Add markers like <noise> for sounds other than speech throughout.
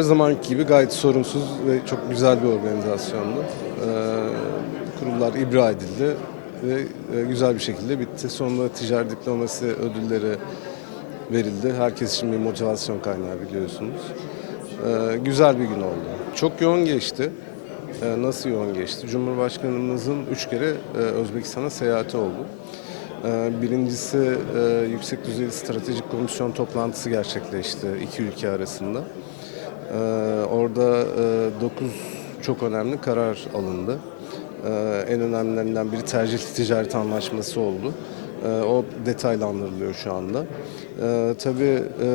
her zamanki gibi gayet sorunsuz ve çok güzel bir organizasyondu. Ee, kurullar ibra edildi ve e, güzel bir şekilde bitti. Sonunda ticari diplomasi ödülleri verildi. Herkes için bir motivasyon kaynağı biliyorsunuz. Ee, güzel bir gün oldu. Çok yoğun geçti. Ee, nasıl yoğun geçti? Cumhurbaşkanımızın üç kere e, Özbekistan'a seyahati oldu. Birincisi e, yüksek düzeyli stratejik komisyon toplantısı gerçekleşti iki ülke arasında. Ee, Orada 9 çok önemli karar alındı. Ee, En önemlilerinden biri tercihli <laughs> ticaret anlaşması oldu. Ee, O detaylandırılıyor şu anda. Ee, Tabii e,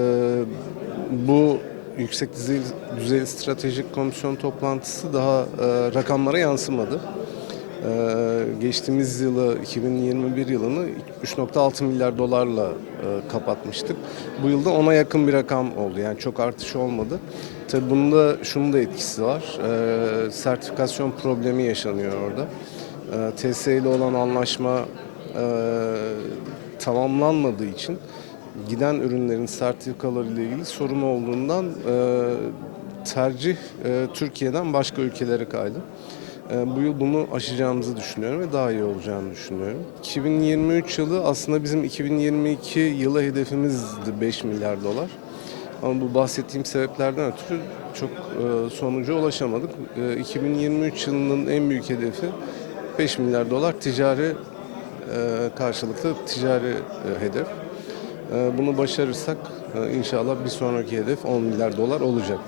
bu yüksek düzeyli, düzeyli stratejik komisyon toplantısı daha e, rakamlara yansımadı. Ee, geçtiğimiz yılı 2021 yılını 3.6 milyar dolarla e, kapatmıştık. Bu yılda ona yakın bir rakam oldu. Yani çok artış olmadı. Tabii bunda şunun da etkisi var. Ee, sertifikasyon problemi yaşanıyor orada. Ee, TSE ile olan anlaşma e, tamamlanmadığı için giden ürünlerin sertifikaları ile ilgili sorun olduğundan e, tercih Türkiye'den başka ülkelere kaydı. E, Bu yıl bunu aşacağımızı düşünüyorum ve daha iyi olacağını düşünüyorum. 2023 yılı aslında bizim 2022 yılı hedefimizdi 5 milyar dolar. Ama bu bahsettiğim sebeplerden ötürü çok e, sonuca ulaşamadık. E, 2023 yılının en büyük hedefi 5 milyar dolar ticari e, karşılıklı ticari e, hedef. E, Bunu başarırsak e, inşallah bir sonraki hedef 10 milyar dolar olacak.